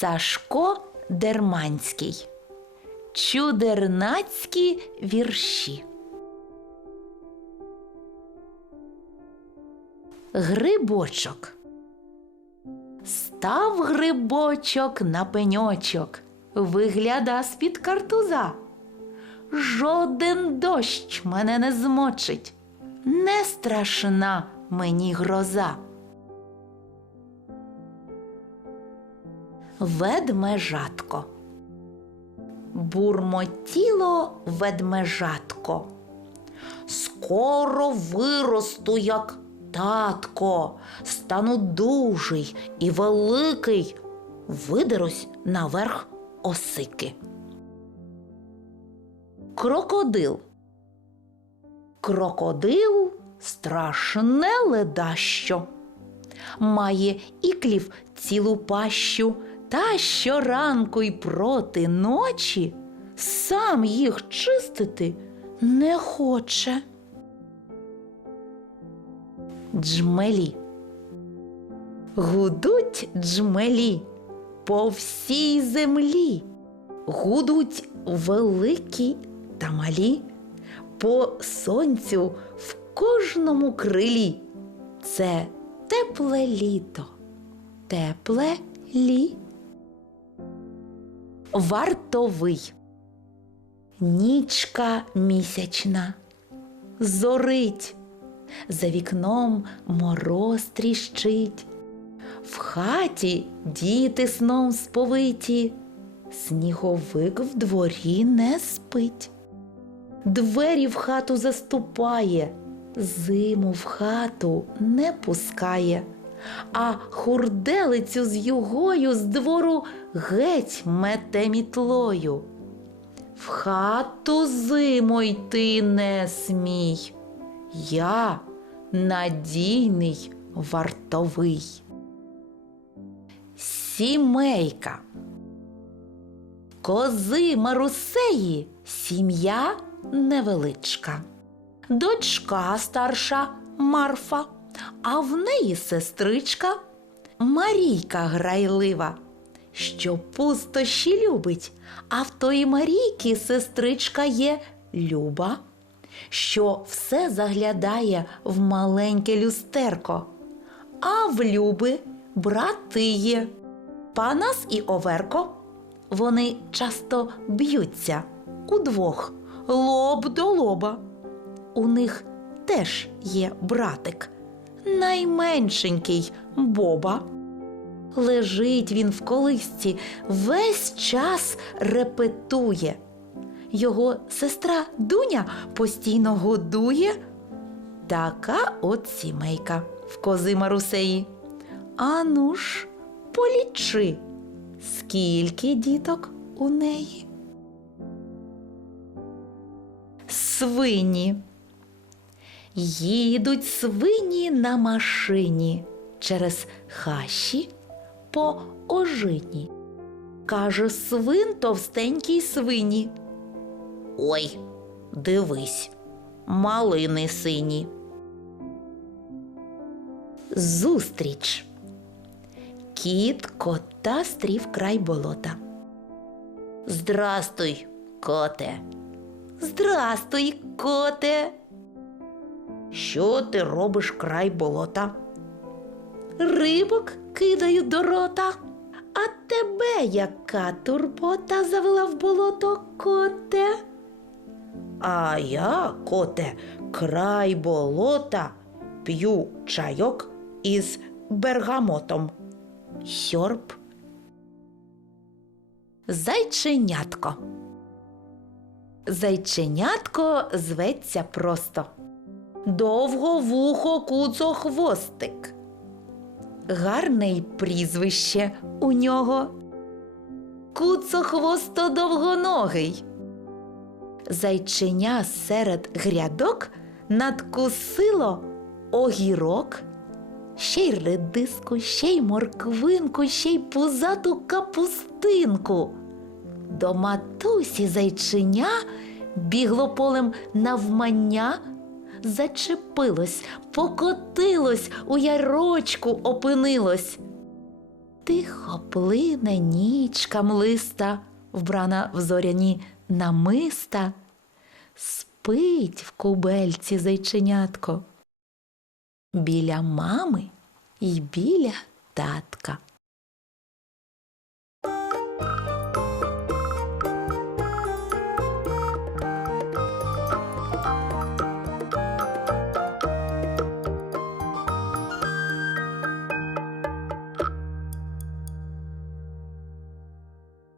Сашко Дерманський. Чудернацькі вірші. Грибочок. Став грибочок на пеньочок, вигляда з-під картуза. Жоден дощ мене не змочить, не страшна мені гроза. Ведмежатко. Бурмотіло ведмежатко. Скоро виросту, як татко, стану дужий і великий, видерусь наверх осики. Крокодил. Крокодил страшне ледащо. Має іклів цілу пащу, та щоранку й проти ночі сам їх чистити не хоче. Джмелі. Гудуть джмелі по всій землі. Гудуть великі та малі, по сонцю в кожному крилі. Це тепле літо, тепле лі. Вартовий. Нічка місячна. Зорить. За вікном мороз тріщить. В хаті діти сном сповиті. Сніговик в дворі не спить. Двері в хату заступає, зиму в хату не пускає, а хурделицю з югою з двору геть мете мітлою. В хату зиму йти не смій. Я надійний вартовий. Сімейка. Кози Марусеї сім'я невеличка. Дочка старша Марфа, а в неї сестричка Марійка грайлива, що пустощі любить, а в тої Марійки сестричка є Люба, що все заглядає в маленьке люстерко, а в Люби брати є Панас і Оверко. Вони часто б'ються удвох, лоб до лоба. У них теж є братик, найменшенький Боба. Лежить він в колисці, весь час репетує. Його сестра Дуня постійно годує. Така от сімейка в кози Марусеї. Ану ж, полічи, скільки діток у неї. Свині. Їдуть свині на машині через хащі по ожині. Каже свин товстенькій свині. Ой, дивись, малини сині. Зустріч. Кіт кота стрів край болота. Здрастуй, коте. Здрастуй, коте. Що ти робиш край болота? Рибок кидаю до рота. А тебе яка турбота завела в болото, коте? А я, коте, край болота п'ю чайок із бергамотом. Сьорб. Зайченятко. Зайченятко зветься просто. Довго вухо куцо хвостик. Гарне й прізвище у нього. Куцо хвосто довгоногий. Зайченя серед грядок надкусило огірок, ще й редиску, ще й морквинку, ще й пузату капустинку. До матусі зайченя бігло полем навмання, зачепилось, покотилось, у ярочку опинилось. Тихо плине нічка млиста, вбрана в зоряні намиста, спить в кубельці зайченятко. Біля мами й біля татка.